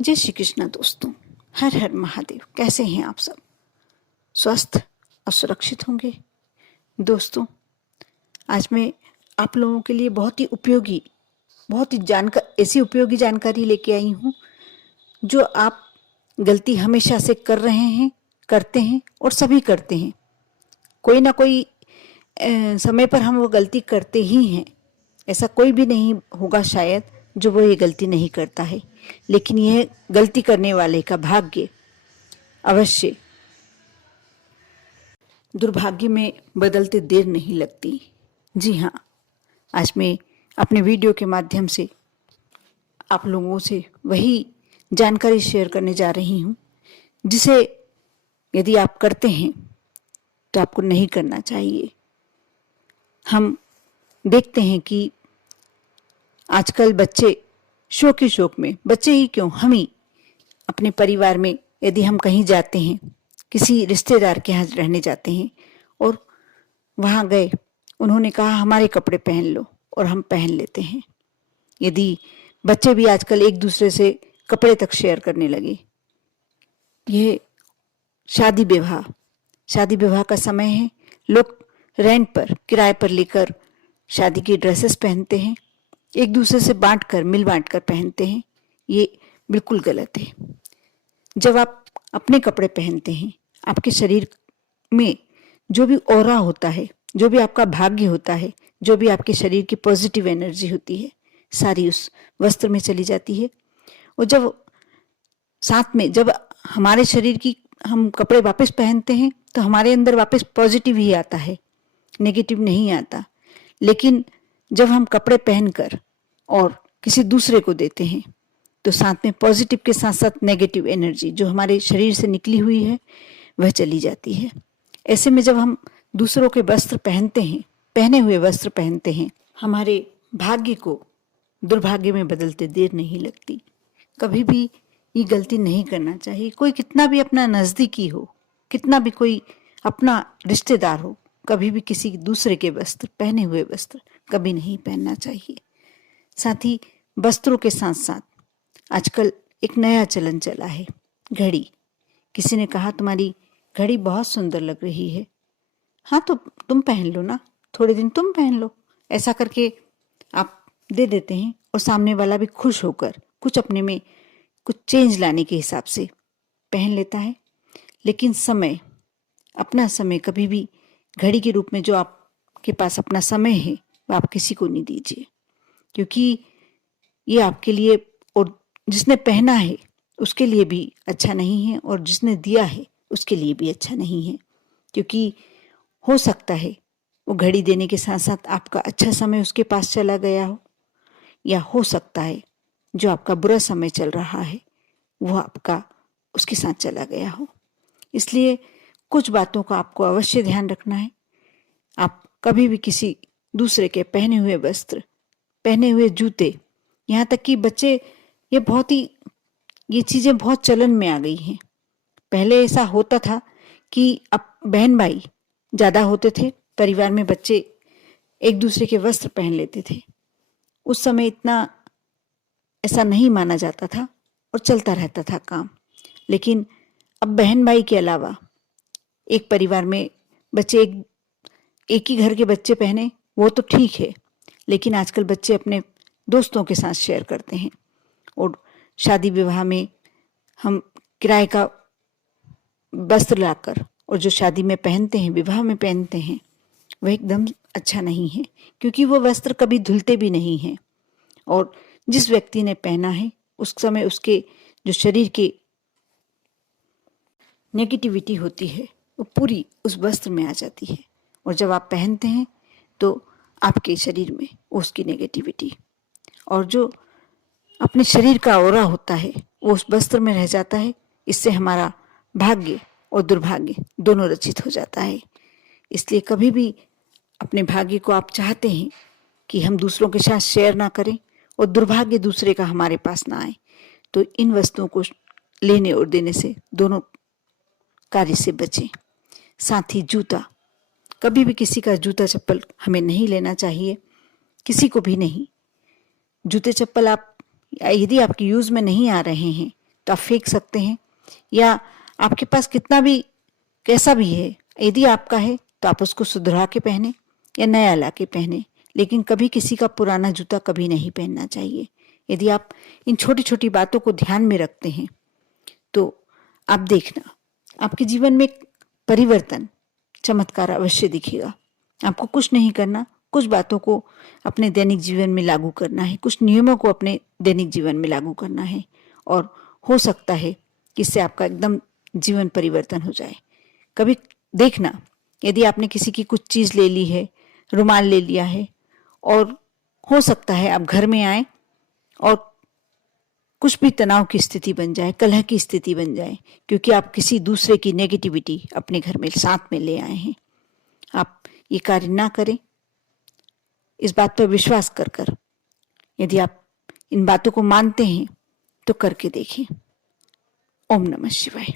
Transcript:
जय श्री कृष्ण दोस्तों। हर हर महादेव। कैसे हैं आप सब? स्वस्थ और सुरक्षित होंगे। दोस्तों, आज मैं आप लोगों के लिए बहुत ही ऐसी उपयोगी जानकारी लेके आई हूँ जो आप गलती हमेशा से कर रहे हैं, करते हैं और सभी करते हैं। कोई ना कोई समय पर हम वो गलती करते ही हैं। ऐसा कोई भी नहीं होगा शायद जो वो ये गलती नहीं करता है, लेकिन यह गलती करने वाले का भाग्य अवश्य दुर्भाग्य में बदलते देर नहीं लगती। जी हाँ, आज मैं अपने वीडियो के माध्यम से आप लोगों से वही जानकारी शेयर करने जा रही हूँ जिसे यदि आप करते हैं तो आपको नहीं करना चाहिए। हम देखते हैं कि आजकल बच्चे शौक में, बच्चे ही क्यों, हम ही अपने परिवार में यदि हम कहीं जाते हैं, किसी रिश्तेदार के यहाँ रहने जाते हैं और वहाँ गए, उन्होंने कहा हमारे कपड़े पहन लो और हम पहन लेते हैं। यदि बच्चे भी आजकल एक दूसरे से कपड़े तक शेयर करने लगे। ये शादी विवाह का समय है। लोग रेंट पर, किराए पर लेकर शादी की ड्रेसेस पहनते हैं, एक दूसरे से मिल बांट कर पहनते हैं। ये बिल्कुल गलत है। जब आप अपने कपड़े पहनते हैं, आपके शरीर में जो भी ऑरा होता है, जो भी आपका भाग्य होता है, जो भी आपके शरीर की पॉजिटिव एनर्जी होती है, सारी उस वस्त्र में चली जाती है। और जब हमारे शरीर की हम कपड़े वापस पहनते हैं तो हमारे अंदर वापस पॉजिटिव ही आता है, नेगेटिव नहीं आता। लेकिन जब हम कपड़े पहनकर और किसी दूसरे को देते हैं तो साथ में पॉजिटिव के साथ साथ नेगेटिव एनर्जी जो हमारे शरीर से निकली हुई है वह चली जाती है। ऐसे में जब हम दूसरों के वस्त्र पहनते हैं, पहने हुए वस्त्र पहनते हैं, हमारे भाग्य को दुर्भाग्य में बदलते देर नहीं लगती। कभी भी ये गलती नहीं करना चाहिए। कोई कितना भी अपना नजदीकी हो, कितना भी कोई अपना रिश्तेदार हो, कभी भी किसी दूसरे के वस्त्र, पहने हुए वस्त्र कभी नहीं पहनना चाहिए। साथ ही वस्त्रों के साथ साथ आजकल एक नया चलन चला है, घड़ी। किसी ने कहा तुम्हारी घड़ी बहुत सुंदर लग रही है। हाँ, तो तुम पहन लो ना, थोड़े दिन तुम पहन लो। ऐसा करके आप दे देते हैं और सामने वाला भी खुश होकर कुछ अपने में कुछ चेंज लाने के हिसाब से पहन लेता है। लेकिन अपना समय कभी भी घड़ी के रूप में जो आपके पास अपना समय है वह आप किसी को नहीं दीजिए, क्योंकि ये आपके लिए और जिसने पहना है उसके लिए भी अच्छा नहीं है और जिसने दिया है उसके लिए भी अच्छा नहीं है। क्योंकि हो सकता है वो घड़ी देने के साथ साथ आपका अच्छा समय उसके पास चला गया हो, या हो सकता है जो आपका बुरा समय चल रहा है वो आपका उसके साथ चला गया हो। इसलिए कुछ बातों का आपको अवश्य ध्यान रखना है। आप कभी भी किसी दूसरे के पहने हुए वस्त्र, पहने हुए जूते, यहाँ तक कि बच्चे, ये चीजें बहुत चलन में आ गई हैं। पहले ऐसा होता था कि अब बहन भाई ज्यादा होते थे, परिवार में बच्चे एक दूसरे के वस्त्र पहन लेते थे। उस समय इतना ऐसा नहीं माना जाता था और चलता रहता था काम। लेकिन अब बहन भाई के अलावा एक परिवार में बच्चे एक ही घर के बच्चे पहने वो तो ठीक है, लेकिन आजकल बच्चे अपने दोस्तों के साथ शेयर करते हैं। और शादी विवाह में हम किराए का वस्त्र लाकर और जो शादी में पहनते हैं, विवाह में पहनते हैं, वह एकदम अच्छा नहीं है, क्योंकि वो वस्त्र कभी धुलते भी नहीं हैं। और जिस व्यक्ति ने पहना है उस समय उसके जो शरीर की नेगेटिविटी होती है वो पूरी उस वस्त्र में आ जाती है। और जब आप पहनते हैं तो आपके शरीर में उसकी नेगेटिविटी और जो अपने शरीर का ऑरा होता है वो उस वस्त्र में रह जाता है। इससे हमारा भाग्य और दुर्भाग्य दोनों रचित हो जाता है। इसलिए कभी भी अपने भाग्य को आप चाहते हैं कि हम दूसरों के साथ शेयर ना करें और दुर्भाग्य दूसरे का हमारे पास ना आए, तो इन वस्तुओं को लेने और देने से दोनों कार्य से बचें। साथ ही जूता, कभी भी किसी का जूता चप्पल हमें नहीं लेना चाहिए, किसी को भी नहीं। जूते चप्पल आप यदि आपके यूज में नहीं आ रहे हैं तो आप फेंक सकते हैं, या आपके पास कितना भी कैसा भी है, यदि आपका है तो आप उसको सुधरा के पहने या नया ला के पहने, लेकिन कभी किसी का पुराना जूता कभी नहीं पहनना चाहिए। यदि आप इन छोटी छोटी बातों को ध्यान में रखते हैं तो आप देखना आपके जीवन में परिवर्तन, चमत्कार अवश्य दिखेगा। आपको कुछ नहीं करना, कुछ बातों को अपने दैनिक जीवन में लागू करना है, कुछ नियमों को अपने दैनिक जीवन में लागू करना है, और हो सकता है कि इससे आपका एकदम जीवन परिवर्तन हो जाए। कभी देखना, यदि आपने किसी की कुछ चीज़ ले ली है, रुमाल ले लिया है, और हो सकता है आप घर में आए और कुछ भी तनाव की स्थिति बन जाए, कलह की स्थिति बन जाए, क्योंकि आप किसी दूसरे की नेगेटिविटी अपने घर में साथ में ले आए हैं। आप ये कार्य ना करें, इस बात पर विश्वास कर कर यदि आप इन बातों को मानते हैं तो करके देखें। ओम नमः शिवाय।